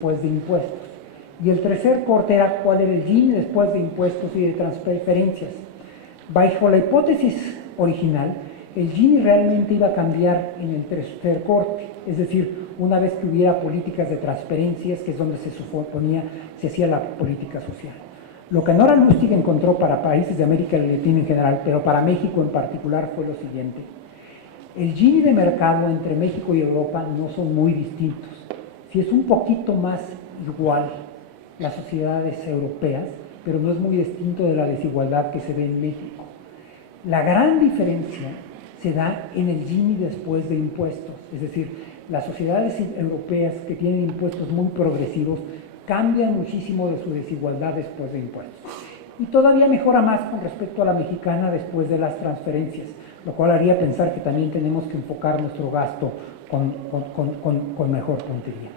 después de impuestos. Y el tercer corte era cuál era el Gini después de impuestos y de transferencias. Bajo la hipótesis original, el Gini realmente iba a cambiar en el tercer corte, es decir, una vez que hubiera políticas de transferencias, que es donde se suponía se hacía la política social. Lo que Nora Lustig encontró para países de América Latina en general, pero para México en particular, fue lo siguiente. El Gini de mercado entre México y Europa no son muy distintos. Si es un poquito más igual las sociedades europeas, pero no es muy distinto de la desigualdad que se ve en México. La gran diferencia se da en el Gini después de impuestos, es decir, las sociedades europeas que tienen impuestos muy progresivos cambian muchísimo de su desigualdad después de impuestos. Y todavía mejora más con respecto a la mexicana después de las transferencias, lo cual haría pensar que también tenemos que enfocar nuestro gasto con mejor puntería.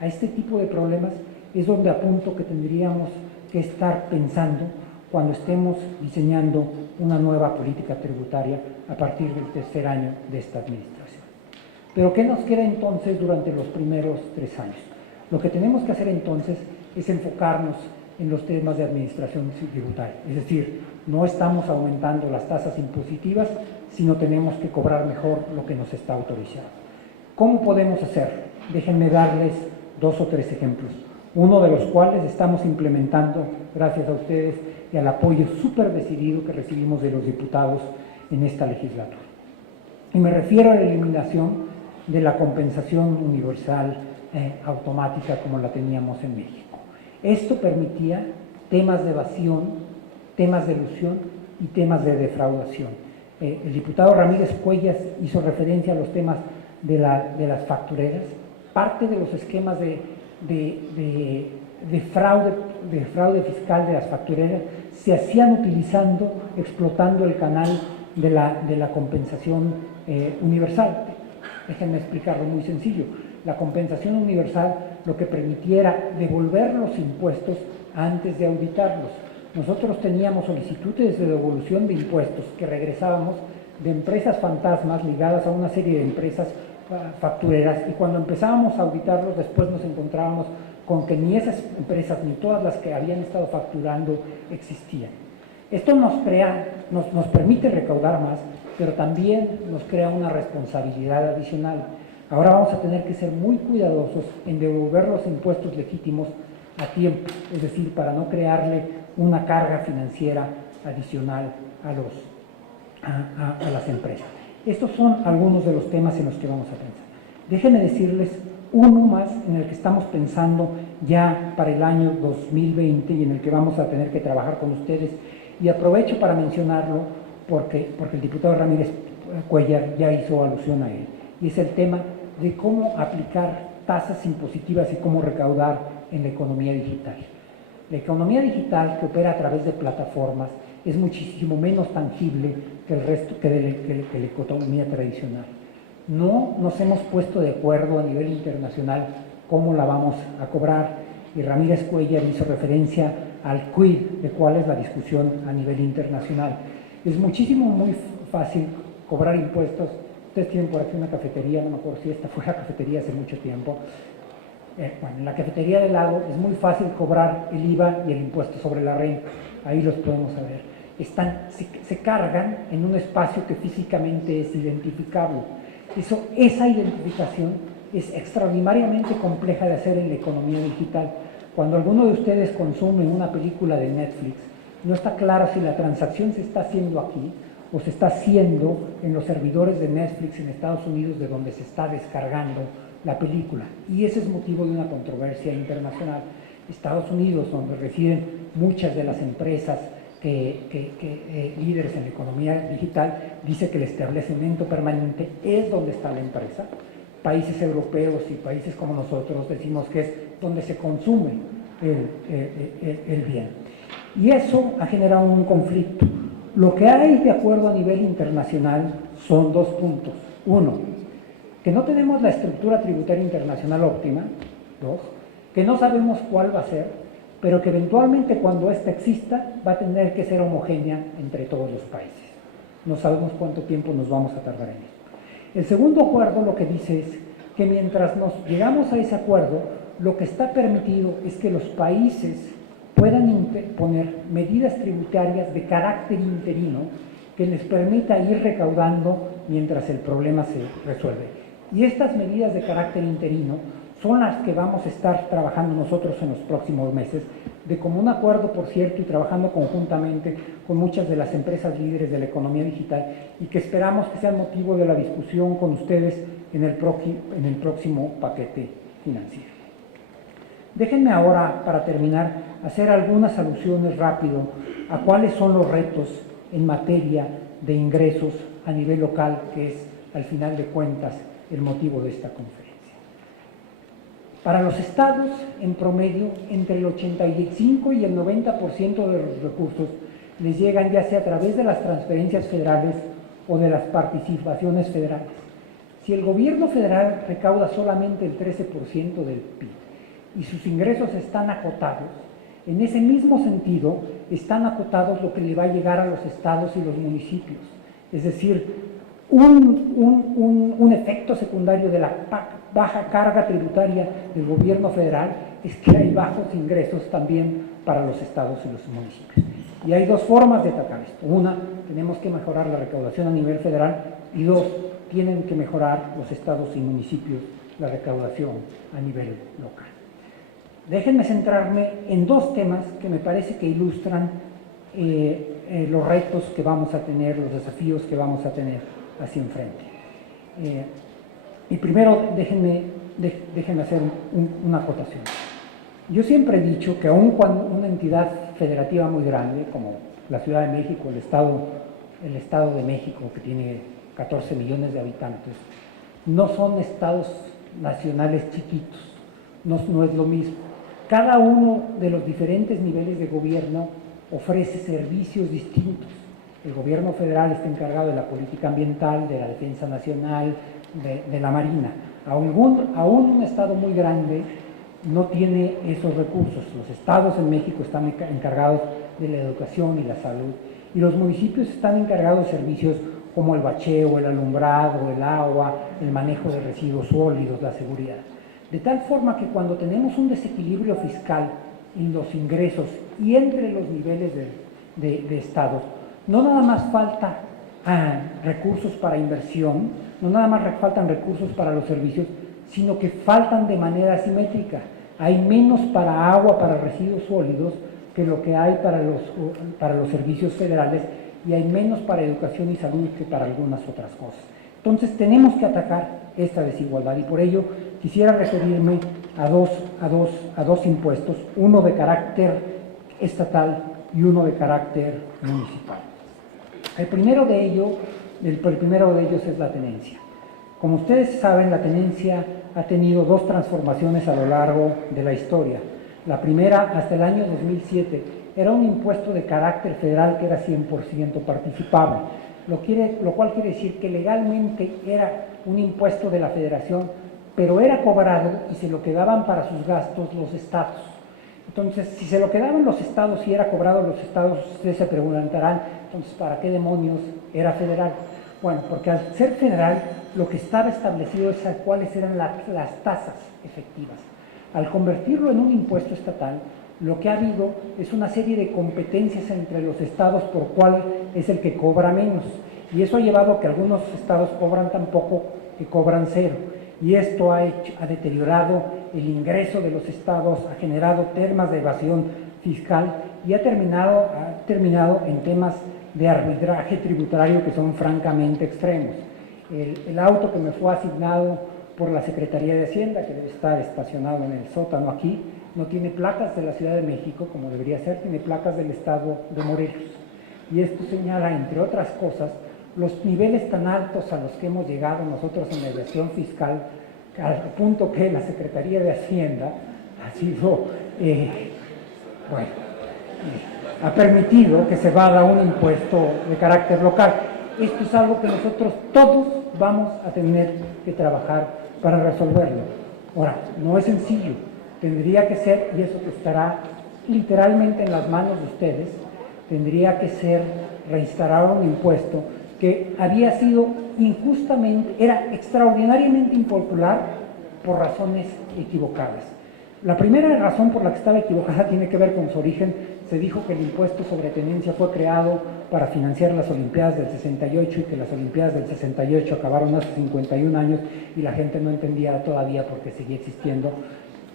A este tipo de problemas es donde apunto que tendríamos que estar pensando cuando estemos diseñando una nueva política tributaria a partir del tercer año de esta administración. Pero ¿qué nos queda entonces durante los primeros 3 años? Lo que tenemos que hacer entonces es enfocarnos en los temas de administración tributaria, es decir, no estamos aumentando las tasas impositivas, sino tenemos que cobrar mejor lo que nos está autorizado. ¿Cómo podemos hacerlo? Déjenme darles 2 o 3 ejemplos, uno de los cuales estamos implementando gracias a ustedes y al apoyo súper decidido que recibimos de los diputados en esta legislatura. Y me refiero a la eliminación de la compensación universal automática como la teníamos en México. Esto permitía temas de evasión, temas de elusión y temas de defraudación. El diputado Ramírez Cuellas hizo referencia a los temas de las factureras. Parte de los esquemas de fraude fiscal de las factureras se hacían explotando el canal de la compensación universal. Déjenme explicarlo muy sencillo. La compensación universal lo que permitía era devolver los impuestos antes de auditarlos. Nosotros teníamos solicitudes de devolución de impuestos que regresábamos de empresas fantasmas ligadas a una serie de empresas factureras, y cuando empezábamos a auditarlos después nos encontrábamos con que ni esas empresas ni todas las que habían estado facturando existían. Esto nos permite recaudar más, pero también nos crea una responsabilidad adicional. Ahora vamos a tener que ser muy cuidadosos en devolver los impuestos legítimos a tiempo, es decir, para no crearle una carga financiera adicional a las empresas. Estos son algunos de los temas en los que vamos a pensar. Déjenme decirles uno más en el que estamos pensando ya para el año 2020 y en el que vamos a tener que trabajar con ustedes, y aprovecho para mencionarlo porque el diputado Ramírez Cuellar ya hizo alusión a él, y es el tema de cómo aplicar tasas impositivas y cómo recaudar en la economía digital. La economía digital, que opera a través de plataformas, es muchísimo menos tangible que la economía tradicional. No nos hemos puesto de acuerdo a nivel internacional cómo la vamos a cobrar, y Ramírez Cuellar hizo referencia al quid de cuál es la discusión a nivel internacional. Es muy fácil cobrar impuestos. Ustedes tienen por aquí una cafetería, no me acuerdo si esta fue la cafetería hace mucho tiempo. Bueno, en la cafetería del lago es muy fácil cobrar el IVA y el impuesto sobre la renta. Ahí los podemos ver. Se cargan en un espacio que físicamente es identificable. Esa identificación es extraordinariamente compleja de hacer en la economía digital. Cuando alguno de ustedes consume una película de Netflix, no está claro si la transacción se está haciendo aquí o se está haciendo en los servidores de Netflix en Estados Unidos, de donde se está descargando la película. Y ese es motivo de una controversia internacional. Estados Unidos, donde residen muchas de las empresas líderes en la economía digital, dice que el establecimiento permanente es donde está la empresa. Países europeos y países como nosotros decimos que es donde se consume el bien. Y eso ha generado un conflicto. Lo que hay de acuerdo a nivel internacional son 2 puntos. 1, que no tenemos la estructura tributaria internacional óptima. 2, que no sabemos cuál va a ser, pero que eventualmente cuando ésta exista va a tener que ser homogénea entre todos los países. No sabemos cuánto tiempo nos vamos a tardar en eso. El segundo acuerdo lo que dice es que mientras nos llegamos a ese acuerdo, lo que está permitido es que los países puedan poner medidas tributarias de carácter interino que les permita ir recaudando mientras el problema se resuelve. Y estas medidas de carácter interino son las que vamos a estar trabajando nosotros en los próximos meses, de común acuerdo, por cierto, y trabajando conjuntamente con muchas de las empresas líderes de la economía digital, y que esperamos que sean motivo de la discusión con ustedes en el próximo paquete financiero. Déjenme ahora, para terminar, hacer algunas alusiones rápido a cuáles son los retos en materia de ingresos a nivel local, que es, al final de cuentas, el motivo de esta conferencia. Para los estados, en promedio, entre el 85 y el 90% de los recursos les llegan ya sea a través de las transferencias federales o de las participaciones federales. Si el gobierno federal recauda solamente el 13% del PIB y sus ingresos están acotados, en ese mismo sentido están acotados lo que le va a llegar a los estados y los municipios. Es decir, un efecto secundario de la baja carga tributaria del gobierno federal es que hay bajos ingresos también para los estados y los municipios. Y hay dos formas de atacar esto. Una, tenemos que mejorar la recaudación a nivel federal, y dos, tienen que mejorar los estados y municipios la recaudación a nivel local. Déjenme centrarme en dos temas que me parece que ilustran los retos que vamos a tener, los desafíos que vamos a tener hacia enfrente. Y primero, déjenme hacer una acotación. Yo siempre he dicho que aun cuando una entidad federativa muy grande, como la Ciudad de México, el Estado de México, que tiene 14 millones de habitantes, no son estados nacionales chiquitos, no es lo mismo. Cada uno de los diferentes niveles de gobierno ofrece servicios distintos. El gobierno federal está encargado de la política ambiental, de la defensa nacional, de la marina. Aún un estado muy grande no tiene esos recursos. Los estados en México están encargados de la educación y la salud, y los municipios están encargados de servicios como el bacheo, el alumbrado, el agua, el manejo de residuos sólidos, la seguridad. De tal forma que cuando tenemos un desequilibrio fiscal en los ingresos y entre los niveles de estados, no nada más falta recursos para inversión, no nada más faltan recursos para los servicios, sino que faltan de manera asimétrica. Hay menos para agua, para residuos sólidos, que lo que hay para los servicios federales, y hay menos para educación y salud que para algunas otras cosas. Entonces tenemos que atacar esta desigualdad, y por ello quisiera referirme a dos impuestos, uno de carácter estatal y uno de carácter municipal. El primero de ellos es la tenencia. Como ustedes saben, la tenencia ha tenido dos transformaciones a lo largo de la historia. La primera, hasta el año 2007, era un impuesto de carácter federal que era 100% participable, lo cual quiere decir que legalmente era un impuesto de la federación, pero era cobrado y se lo quedaban para sus gastos los estados. Entonces, si se lo quedaban los estados y era cobrado los estados, ustedes se preguntarán, entonces, ¿para qué demonios era federal? Bueno, porque al ser federal, lo que estaba establecido es cuáles eran las tasas efectivas. Al convertirlo en un impuesto estatal, lo que ha habido es una serie de competencias entre los estados por cuál es el que cobra menos. Y eso ha llevado a que algunos estados cobran tan poco que cobran cero. Y esto ha deteriorado el ingreso de los estados, ha generado temas de evasión fiscal y ha terminado en temas de arbitraje tributario que son francamente extremos. El auto que me fue asignado por la Secretaría de Hacienda, que debe estar estacionado en el sótano aquí, no tiene placas de la Ciudad de México, como debería ser, tiene placas del estado de Morelos. Y esto señala, entre otras cosas, los niveles tan altos a los que hemos llegado nosotros en la evasión fiscal, al punto que la Secretaría de Hacienda ha sido, ha permitido que se valga un impuesto de carácter local. Esto es algo que nosotros todos vamos a tener que trabajar para resolverlo. Ahora, no es sencillo, tendría que ser, y eso estará literalmente en las manos de ustedes, tendría que ser reinstalar un impuesto que había sido injustamente, era extraordinariamente impopular por razones equivocadas. La primera razón por la que estaba equivocada tiene que ver con su origen. Se dijo que el impuesto sobre tenencia fue creado para financiar las Olimpiadas del 68 y que las Olimpiadas del 68 acabaron hace 51 años y la gente no entendía todavía por qué seguía existiendo.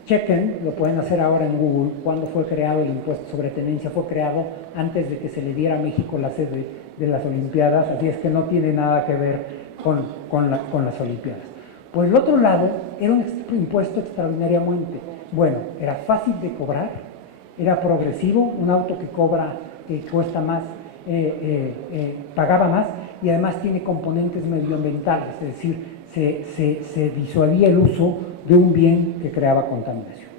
Chequen, lo pueden hacer ahora en Google, cuándo fue creado el impuesto sobre tenencia. Fue creado antes de que se le diera a México la sede de las Olimpiadas, así es que no tiene nada que ver con las Olimpiadas. Por el otro lado, era un impuesto extraordinariamente bueno, era fácil de cobrar, era progresivo, un auto que cuesta más, pagaba más, y además tiene componentes medioambientales, es decir, se disuadía el uso de un bien que creaba contaminación.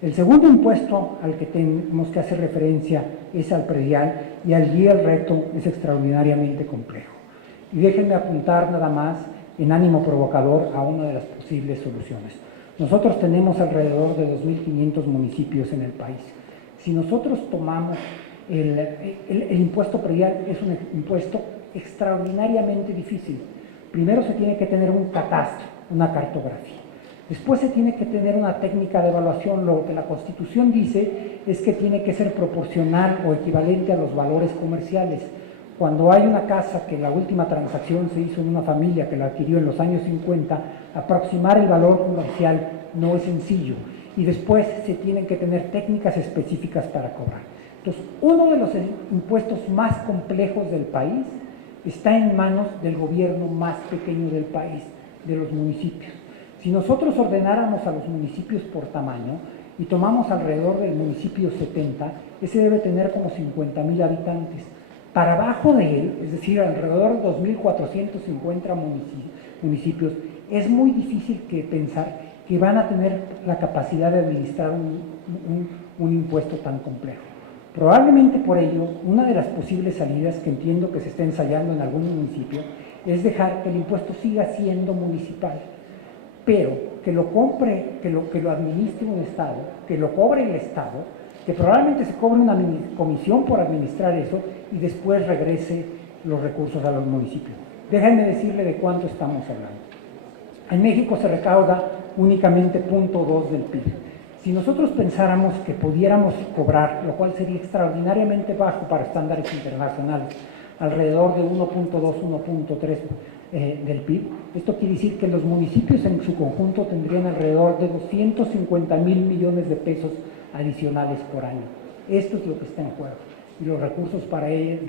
El segundo impuesto al que tenemos que hacer referencia es al predial, y allí el reto es extraordinariamente complejo. Y déjenme apuntar nada más, en ánimo provocador, a una de las posibles soluciones. Nosotros tenemos alrededor de 2.500 municipios en el país. Si nosotros tomamos el impuesto predial, es un impuesto extraordinariamente difícil. Primero se tiene que tener un catastro, una cartografía. Después se tiene que tener una técnica de evaluación. Lo que la Constitución dice es que tiene que ser proporcional o equivalente a los valores comerciales. Cuando hay una casa que la última transacción se hizo en una familia que la adquirió en los años 50, aproximar el valor comercial no es sencillo, y después se tienen que tener técnicas específicas para cobrar. Entonces, uno de los impuestos más complejos del país está en manos del gobierno más pequeño del país, de los municipios. Si nosotros ordenáramos a los municipios por tamaño y tomamos alrededor del municipio 70, ese debe tener como 50,000 habitantes. Para abajo de él, es decir, alrededor de 2.450 municipios, es muy difícil pensar que van a tener la capacidad de administrar un impuesto tan complejo. Probablemente por ello, una de las posibles salidas que entiendo que se está ensayando en algún municipio es dejar que el impuesto siga siendo municipal, pero que lo compre, que lo administre un Estado, que lo cobre el Estado, que probablemente se cobre una comisión por administrar eso y después regrese los recursos a los municipios. Déjenme decirle de cuánto estamos hablando. En México se recauda únicamente 0.2 del PIB. Si nosotros pensáramos que pudiéramos cobrar, lo cual sería extraordinariamente bajo para estándares internacionales, alrededor de 1.2, 1.3 del PIB, esto quiere decir que los municipios en su conjunto tendrían alrededor de 250,000 millones de pesos adicionales por año. Esto es lo que está en juego, y los recursos para el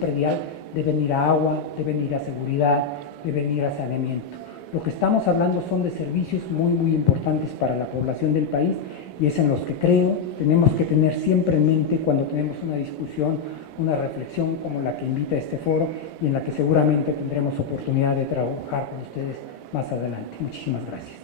predial deben ir a agua, deben ir a seguridad, deben ir a saneamiento. Lo que estamos hablando son de servicios muy importantes para la población del país, y es en los que creo tenemos que tener siempre en mente cuando tenemos una discusión, una reflexión como la que invita este foro, y en la que seguramente tendremos oportunidad de trabajar con ustedes más adelante. Muchísimas gracias.